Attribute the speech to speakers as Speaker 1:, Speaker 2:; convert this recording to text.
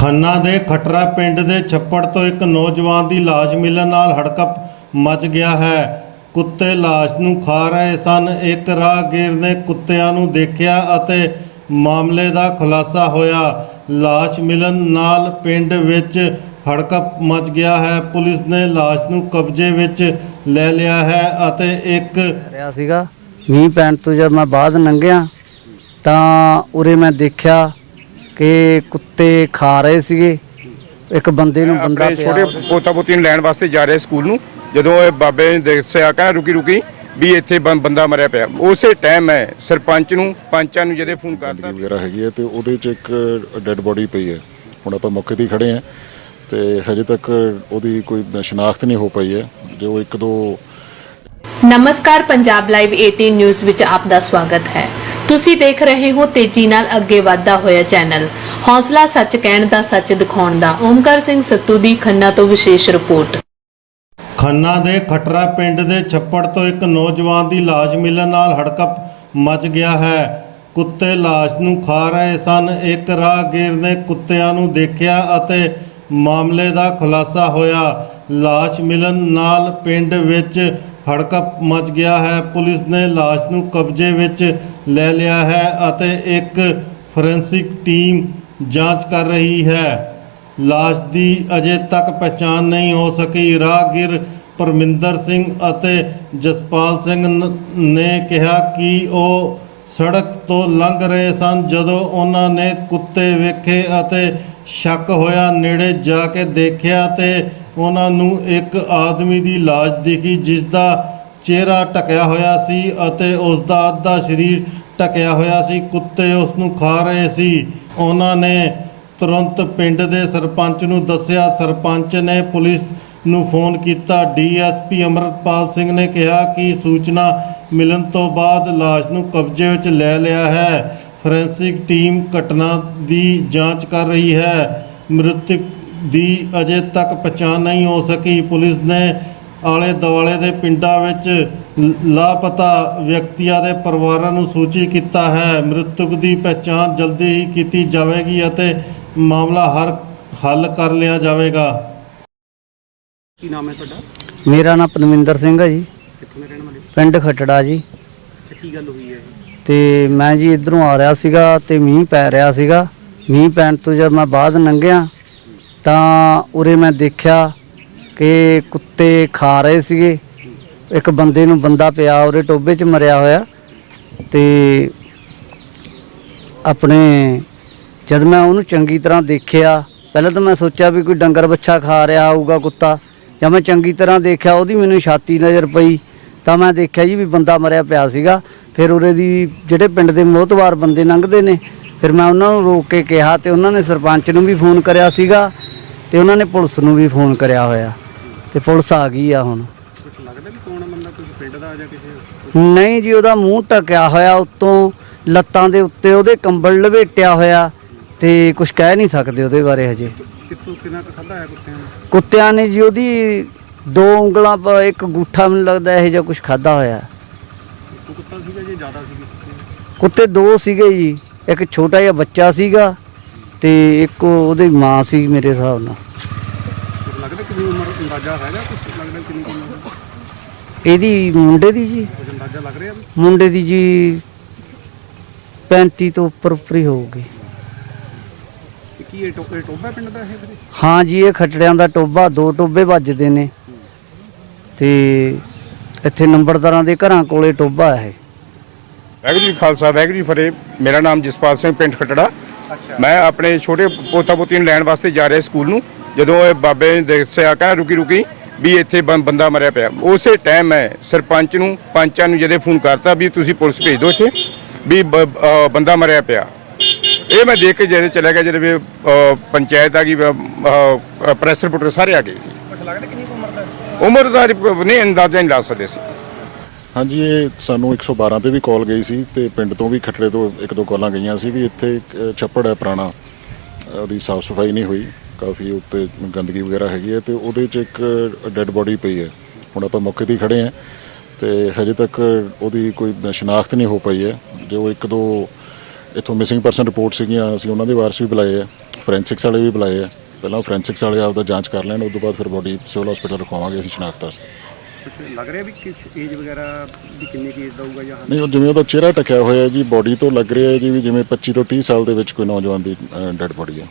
Speaker 1: ਖੰਨਾ ਦੇ ਖਟਰਾ ਪਿੰਡ ਦੇ ਛੱਪੜ ਤੋਂ ਇੱਕ ਨੌਜਵਾਨ ਦੀ ਲਾਸ਼ ਮਿਲਣ ਨਾਲ ਹੜਕੰਪ ਮਚ ਗਿਆ ਹੈ। ਕੁੱਤੇ ਲਾਸ਼ ਨੂੰ ਖਾ ਰਹੇ ਸਨ। ਇੱਕ ਰਾਹਗੀਰ ਨੇ ਕੁੱਤਿਆਂ ਨੂੰ ਦੇਖਿਆ ਅਤੇ ਮਾਮਲੇ ਦਾ ਖੁਲਾਸਾ ਹੋਇਆ। ਲਾਸ਼ ਮਿਲਣ ਨਾਲ ਪਿੰਡ ਵਿੱਚ ਹੜਕੰਪ ਮਚ ਗਿਆ ਹੈ। ਪੁਲਿਸ ਨੇ ਲਾਸ਼ ਨੂੰ ਕਬਜ਼ੇ ਵਿੱਚ ਲੈ ਲਿਆ ਹੈ ਅਤੇ ਇੱਕ
Speaker 2: ਰਿਹਾ ਸੀਗਾ। ਮੀਂਹ ਪੈਣ ਤੋਂ ਜਦ ਮੈਂ ਬਾਅਦ ਲੰਘਿਆ ਤਾਂ ਉਰੇ ਮੈਂ ਦੇਖਿਆ ਕਿ ਕੁੱਤੇ ਖਾ ਰਹੇ ਸੀਗੇ। ਇੱਕ ਬੰਦੇ ਨੂੰ ਬੰਦਾ
Speaker 3: ਆਪਣੇ
Speaker 2: ਪਿਆ।
Speaker 3: ਛੋਟੇ ਪੋਤਾ ਪੋਤੀ ਨੂੰ ਲੈਣ ਵਾਸਤੇ ਜਾ ਰਹੇ ਸਕੂਲ ਨੂੰ। ਜਦੋਂ ਇਹ ਬਾਬੇ ਨੇ ਦੱਸਿਆ ਕਹਿੰਦਾ ਰੁਕੀ ਰੁਕੀ ਵੀ ਇੱਥੇ ਬੰ- ਬੰਦਾ ਮਰਿਆ ਪਿਆ। ਉਸੇ ਟਾਈਮ ਮੈਂ ਸਰਪੰਚ ਨੂੰ ਪੰਚਾਂ ਨੂੰ ਜਦੇ ਫੋਨ ਕਰਤਾ।
Speaker 4: ਵਗੈਰਾ ਹੈਗੀ ਹੈ ਤੇ ਉਹਦੇ 'ਚ ਇੱਕ ਡੈੱਡ ਬੋਡੀ ਪਈ ਹੈ। ਹੁਣ ਆਪਾਂ ਮੌਕੇ ਤੇ ਹੀ ਖੜੇ ਹਾਂ ਤੇ ਹਜੇ ਤੱਕ ਉਹਦੀ ਕੋਈ ਸ਼ਨਾਖਤ ਨਹੀਂ ਹੋ ਪਈ ਹੈ। ਜੋ ਇੱਕ ਦੋ
Speaker 5: ਨਮਸਕਾਰ ਪੰਜਾਬ ਲਾਈਵ 18 ਨਿਊਜ਼ ਵਿੱਚ ਆਪ ਦਾ ਸਵਾਗਤ ਹੈ। ਤੁਸੀਂ ਦੇਖ ਰਹੇ ਹੋ ਤੇਜ਼ੀ ਨਾਲ ਅੱਗੇ ਵਧਦਾ ਹੋਇਆ ਚੈਨਲ। ਹੌਸਲਾ ਸੱਚ ਕਹਿਣ ਦਾ ਸੱਚ ਦਿਖਾਉਣ ਦਾ ਓਮਕਾਰ ਸਿੰਘ ਸੱਤੂ ਦੀ ਖੰਨਾ ਤੋਂ ਵਿਸ਼ੇਸ਼ ਰਿਪੋਰਟ।
Speaker 1: ਖੰਨਾ ਦੇ ਖਟਰਾ ਪਿੰਡ ਦੇ ਛੱਪੜ ਤੋਂ ਇੱਕ ਨੌਜਵਾਨ ਦੀ ਲਾਸ਼ ਮਿਲਣ ਨਾਲ ਹੜਕਪ ਮਚ ਗਿਆ ਹੈ। ਕੁੱਤੇ ਲਾਸ਼ ਨੂੰ ਖਾ ਰਹੇ ਸਨ। ਇੱਕ ਰਾਹਗੀਰ ਨੇ ਕੁੱਤਿਆਂ ਨੂੰ ਦੇਖਿਆ ਅਤੇ ਮਾਮਲੇ ਦਾ ਖੁਲਾਸਾ ਹੋਇਆ। ਲਾਸ਼ ਮਿਲਣ ਨਾਲ ਪਿੰਡ ਵਿੱਚ ਹੜਕੰਪ ਮਚ ਗਿਆ ਹੈ। ਪੁਲਿਸ ਨੇ ਲਾਸ਼ ਨੂੰ ਕਬਜ਼ੇ ਵਿੱਚ ਲੈ ਲਿਆ ਹੈ ਅਤੇ ਇੱਕ ਫੋਰੈਂਸਿਕ ਟੀਮ ਜਾਂਚ ਕਰ ਰਹੀ ਹੈ। ਲਾਸ਼ ਦੀ ਅਜੇ ਤੱਕ ਪਛਾਣ ਨਹੀਂ ਹੋ ਸਕੀ। ਰਾਹਗੀਰ ਪਰਮਿੰਦਰ ਸਿੰਘ ਅਤੇ ਜਸਪਾਲ ਸਿੰਘ ਨ- ਨੇ ਕਿਹਾ ਕਿ ਉਹ ਸੜਕ ਤੋਂ ਲੰਘ ਰਹੇ ਸਨ ਜਦੋਂ ਉਹਨਾਂ ਨੇ ਕੁੱਤੇ ਵੇਖੇ ਅਤੇ ਸ਼ੱਕ ਹੋਇਆ। ਨੇੜੇ ਜਾ ਕੇ ਦੇਖਿਆ ਤੇ ਉਹਨਾਂ ਨੂੰ ਇੱਕ ਆਦਮੀ ਦੀ ਲਾਸ਼ ਦਿਖੀ, ਜਿਸ ਦਾ ਚਿਹਰਾ ਢਕਿਆ ਹੋਇਆ ਸੀ ਅਤੇ ਉਸ ਦਾ ਅੱਧਾ ਸਰੀਰ ਢਕਿਆ ਹੋਇਆ ਸੀ। ਕੁੱਤੇ ਉਸ ਨੂੰ ਖਾ ਰਹੇ ਸੀ। ਉਹਨਾਂ ਨੇ ਤੁਰੰਤ ਪਿੰਡ ਦੇ ਸਰਪੰਚ ਨੂੰ ਦੱਸਿਆ। ਸਰਪੰਚ ਨੇ ਪੁਲਿਸ ਨੂੰ ਫੋਨ ਕੀਤਾ। ਡੀਐਸਪੀ ਅਮਰਪਾਲ ਸਿੰਘ ਨੇ ਕਿਹਾ ਕਿ ਸੂਚਨਾ ਮਿਲਣ ਤੋਂ ਬਾਅਦ ਲਾਸ਼ ਨੂੰ ਕਬਜ਼ੇ ਵਿੱਚ ਲੈ ਲਿਆ ਹੈ। ਫੋਰੈਂਸਿਕ ਟੀਮ ਘਟਨਾ ਦੀ ਜਾਂਚ ਕਰ ਰਹੀ ਹੈ। ਮ੍ਰਿਤਕ ਦੀ ਅਜੇ ਤੱਕ ਪਛਾਣ ਨਹੀਂ ਹੋ ਸਕੀ। ਪੁਲਿਸ ਨੇ ਆਲੇ ਦੁਆਲੇ ਦੇ ਪਿੰਡਾਂ ਵਿੱਚ ਲਾਪਤਾ ਵਿਅਕਤੀਆਂ ਦੇ ਪਰਿਵਾਰਾਂ ਨੂੰ ਸੂਚਿਤ ਕੀਤਾ ਹੈ। ਮ੍ਰਿਤਕ ਦੀ ਪਛਾਣ ਜਲਦੀ ਹੀ ਕੀਤੀ ਜਾਵੇਗੀ ਅਤੇ ਮਾਮਲਾ ਹਰ ਹੱਲ ਕਰ ਲਿਆ ਜਾਵੇਗਾ।
Speaker 6: ਕੀ ਨਾਮ ਹੈ ਤੁਹਾਡਾ?
Speaker 2: ਮੇਰਾ ਨਾਮ ਪਰਮਿੰਦਰ ਸਿੰਘ ਹੈ ਜੀ।
Speaker 6: ਕਿੱਥੋਂ ਦੇ ਰਹਿਣ ਵਾਲੇ
Speaker 2: ਪਿੰਡ ਖਟੜਾ ਜੀ।
Speaker 6: ਅੱਛਾ ਕੀ ਗੱਲ ਹੋਈ ਹੈ
Speaker 2: ਤੇ ਮੈਂ ਜੀ ਇਧਰੋਂ ਆ ਰਿਹਾ ਸੀਗਾ ਤੇ ਮੀਂਹ ਪੈ ਰਿਹਾ ਸੀਗਾ। ਮੀਂਹ ਪੈਣ ਤੋਂ ਜਦ ਮੈਂ ਬਾਅਦ ਲੰਘਿਆ ਤਾਂ ਉਰੇ ਮੈਂ ਦੇਖਿਆ ਕਿ ਕੁੱਤੇ ਖਾ ਰਹੇ ਸੀਗੇ। ਇੱਕ ਬੰਦੇ ਨੂੰ ਬੰਦਾ ਪਿਆ ਉਰੇ ਟੋਬੇ 'ਚ ਮਰਿਆ ਹੋਇਆ ਤੇ ਆਪਣੇ ਜਦ ਮੈਂ ਉਹਨੂੰ ਚੰਗੀ ਤਰ੍ਹਾਂ ਦੇਖਿਆ, ਪਹਿਲਾਂ ਤਾਂ ਮੈਂ ਸੋਚਿਆ ਵੀ ਕੋਈ ਡੰਗਰ ਬੱਛਾ ਖਾ ਰਿਹਾ ਹੋਊਗਾ ਕੁੱਤਾ। ਜਾਂ ਮੈਂ ਚੰਗੀ ਤਰ੍ਹਾਂ ਦੇਖਿਆ, ਉਹਦੀ ਮੈਨੂੰ ਛਾਤੀ ਨਜ਼ਰ ਪਈ, ਤਾਂ ਮੈਂ ਦੇਖਿਆ ਜੀ ਵੀ ਬੰਦਾ ਮਰਿਆ ਪਿਆ ਸੀਗਾ। ਫਿਰ ਉਰੇ ਦੀ ਜਿਹੜੇ ਪਿੰਡ ਦੇ ਮੋਹਤਵਾਰ ਬੰਦੇ ਲੰਘਦੇ ਨੇ, ਫਿਰ ਮੈਂ ਉਹਨਾਂ ਨੂੰ ਰੋਕ ਕੇ ਕਿਹਾ ਤੇ ਉਹਨਾਂ ਨੇ ਸਰਪੰਚ ਨੂੰ ਵੀ ਫੋਨ ਕਰਿਆ ਸੀਗਾ ਤੇ ਉਹਨਾਂ ਨੇ ਪੁਲਿਸ ਨੂੰ ਵੀ ਫੋਨ ਕਰਿਆ ਹੋਇਆ। ਤੇ ਪੁਲਿਸ ਆ ਗਈ ਆ ਹੁਣ।
Speaker 6: ਕੁਝ ਲੱਗਦਾ ਵੀ ਕੌਣ ਹੈ ਬੰਦਾ ਕੁਝ ਪਿੰਡ ਦਾ ਜਾਂ ਕਿਸੇ
Speaker 2: ਨਹੀਂ ਜੀ ਉਹਦਾ ਮੂੰਹ ਟਕਿਆ ਹੋਇਆ ਉੱਤੋਂ ਲੱਤਾਂ ਦੇ ਉੱਤੇ ਉਹਦੇ ਕੰਬਲ ਲਵੇਟਿਆ ਹੋਇਆ ਤੇ ਕੁਝ ਕਹਿ ਨਹੀਂ ਸਕਦੇ ਉਹਦੇ ਬਾਰੇ ਹਜੇ।
Speaker 6: ਕਿੱਥੋਂ ਕਿੰਨਾ ਕੁ ਖਾਦਾ ਹੈ ਕੁੱਤਿਆਂ ਨੇ?
Speaker 2: ਕੁੱਤਿਆਂ ਨੇ ਜੀ ਉਹਦੀ ਦੋ ਉਂਗਲਾਂ ਪਰ ਇੱਕ ਗੂਠਾ ਮੈਨੂੰ ਲੱਗਦਾ ਇਹ ਜਿਹਾ ਕੁਝ ਖਾਦਾ ਹੋਇਆ।
Speaker 6: ਇੱਕੋ ਕੁੱਤਾ ਸੀਗਾ ਜੇ ਜ਼ਿਆਦਾ ਸੀਗੇ? ਕੁੱਤੇ?
Speaker 2: ਕੁੱਤੇ ਦੋ ਸੀਗੇ ਜੀ ਇੱਕ ਛੋਟਾ ਜਿਹਾ ਬੱਚਾ ਸੀਗਾ। ਤੇ ਇੱਕ ਉਹਦੀ ਮਾਂ ਸੀ ਮੇਰੇ ਹਿਸਾਬ ਨਾਲ।
Speaker 6: ਲੱਗਦਾ ਕਿੰਨੀ ਉਮਰ ਅੰਦਾਜ਼ਾ ਹੈਗਾ ਕੁਝ ਲੱਗਦਾ ਕਿੰਨੀ ਕੁ ਉਮਰ ਦਾ?
Speaker 2: ਇਹਦੀ ਮੁੰਡੇ ਦੀ ਜੀ।
Speaker 6: ਕੁਝ ਅੰਦਾਜ਼ਾ ਲੱਗ ਰਿਹਾ ਵੀ?
Speaker 2: ਮੁੰਡੇ ਦੀ ਜੀ 35 ਤੋਂ ਉੱਪਰ ਉੱਪਰ ਹੀ ਹੋਊਗੀ।
Speaker 6: ਕਿ ਕੀ ਇਹ ਟੋਬੇ ਟੋਬਾ ਪਿੰਡ ਦਾ ਇਹ ਵੀਰੇ?
Speaker 2: ਹਾਂ ਜੀ ਇਹ ਖਟੜਿਆਂ ਦਾ ਟੋਬਾ ਦੋ ਟੋਬੇ ਵੱਜਦੇ ਨੇ। ਤੇ ਇੱਥੇ ਨੰਬਰਦਾਰਾਂ ਦੇ ਘਰਾਂ ਕੋਲੇ ਟੋਬਾ ਹੈ।
Speaker 3: ਵਾਹਿਗੁਰੂ ਜੀ ਕਾ ਖਾਲਸਾ ਵਾਹਿਗੁਰੂ ਜੀ ਕੀ ਫਤਿਹ। ਮੇਰਾ ਨਾਮ ਜਸਪਾਲ ਸਿੰਘ ਪਿੰਡ ਖਟੜਾ। ਮੈਂ ਆਪਣੇ ਛੋਟੇ ਪੋਤਾ ਪੋਤੀ ਨੂੰ ਲੈਣ ਵਾਸਤੇ ਜਾ ਰਿਹਾ ਸਕੂਲ ਨੂੰ ਜਦੋਂ ਇਹ ਬਾਬੇ ਨੇ ਦੱਸਿਆ ਕਹਿੰਦਾ ਰੁਕੀ ਰੁਕੀ ਵੀ ਇੱਥੇ ਬੰਦਾ ਮਰਿਆ ਪਿਆ। ਉਸੇ ਟਾਈਮ ਮੈਂ ਸਰਪੰਚ ਨੂੰ ਪੰਚਾਂ ਨੂੰ ਜਦੇ ਫੋਨ ਕਰਤਾ ਵੀ ਤੁਸੀਂ ਪੁਲਿਸ ਭੇਜ ਦਿਓ ਇੱਥੇ ਵੀ ਬੰਦਾ ਮਰਿਆ ਪਿਆ। ਇਹ ਮੈਂ ਦੇਖ ਕੇ ਜਿਹੜੇ ਚਲਾ ਗਿਆ ਜਿਹੜੇ ਪੰਚਾਇਤ ਆ ਗਈ ਪ੍ਰੈਸ ਰਿਪੋਰਟਰ ਸਾਰੇ ਆ ਗਏ ਸੀ। ਕੁਝ ਲੱਗਦਾ ਕਿੰਨੀ ਉਮਰ ਦਾ? ਉਮਰ ਦਾ ਨਹੀਂ ਅੰਦਾਜ਼ਾ ਨਹੀਂ ਲਾ ਸਕਦੇ ਸੀ
Speaker 4: ਹਾਂਜੀ ਇਹ ਸਾਨੂੰ 112 ਤੇ ਵੀ ਕਾਲ ਗਈ ਸੀ ਤੇ ਪਿੰਡ ਤੋਂ ਵੀ ਖਟੜੇ ਤੋਂ ਇੱਕ ਦੋ ਕਾਲਾਂ ਗਈਆਂ ਸੀ ਵੀ ਇੱਥੇ ਇੱਕ, ਛੱਪੜ ਹੈ ਪੁਰਾਣਾ। ਉਹਦੀ ਸਾਫ਼ ਸਫ਼ਾਈ ਨਹੀਂ ਹੋਈ ਕਾਫੀ ਉੱਤੇ ਗੰਦਗੀ ਵਗੈਰਾ ਹੈਗੀ ਹੈ ਤੇ ਉਹਦੇ 'ਚ ਇੱਕ ਡੈੱਡ ਬੋਡੀ ਪਈ ਹੈ। ਹੁਣ ਆਪਾਂ ਮੌਕੇ ਤੇ ਹੀ ਖੜੇ ਹਾਂ ਤੇ ਹਜੇ ਤੱਕ ਉਹਦੀ ਕੋਈ ਸ਼ਨਾਖਤ ਨਹੀਂ ਹੋ ਪਈ ਹੈ। ਜੋ ਇੱਕ ਦੋ ਇੱਥੋਂ ਮਿਸਿੰਗ ਪਰਸਨ ਰਿਪੋਰਟ ਸੀਗੀਆਂ ਅਸੀਂ ਉਹਨਾਂ ਦੇ ਵਾਰਸ ਵੀ ਬੁਲਾਏ ਆ ਫੋਰੈਂਸਿਕਸ ਵਾਲੇ ਵੀ ਬੁਲਾਏ ਆ ਪਹਿਲਾਂ ਫੋਰੈਂਸਿਕਸ ਵਾਲੇ ਆਪਦਾ ਜਾਂਚ ਕਰ ਲੈਣ ਉਸ ਤੋਂ ਬਾਅਦ ਫਿਰ ਬੋਡੀ ਸਿਵਲ ਹਸਪੀਟਲ ਰਖਵਾਵਾਂਗੇ ਅਸੀਂ ਸ਼ਨਾਖਤ ਵਾਸਤੇ।
Speaker 6: ਕੁਝ ਲੱਗ ਰਿਹਾ ਵੀ ਕਿਸ ਏਜ ਵਗੈਰਾ ਦੀ ਕਿੰਨੀ ਏਜ ਦਾ ਜਾਂ
Speaker 4: ਨਹੀਂ, ਉਹ ਜਿਵੇਂ ਉਹਦਾ ਚਿਹਰਾ ਟਕਿਆ ਹੋਇਆ ਜੀ ਬੋਡੀ ਤੋਂ ਲੱਗ ਰਿਹਾ ਹੈ ਜੀ ਵੀ ਜਿਵੇਂ 25 ਤੋਂ 30 ਸਾਲ ਦੇ ਵਿੱਚ ਕੋਈ ਨੌਜਵਾਨ ਦੀ ਡੈਡ ਬੋਡੀ ਹੈ।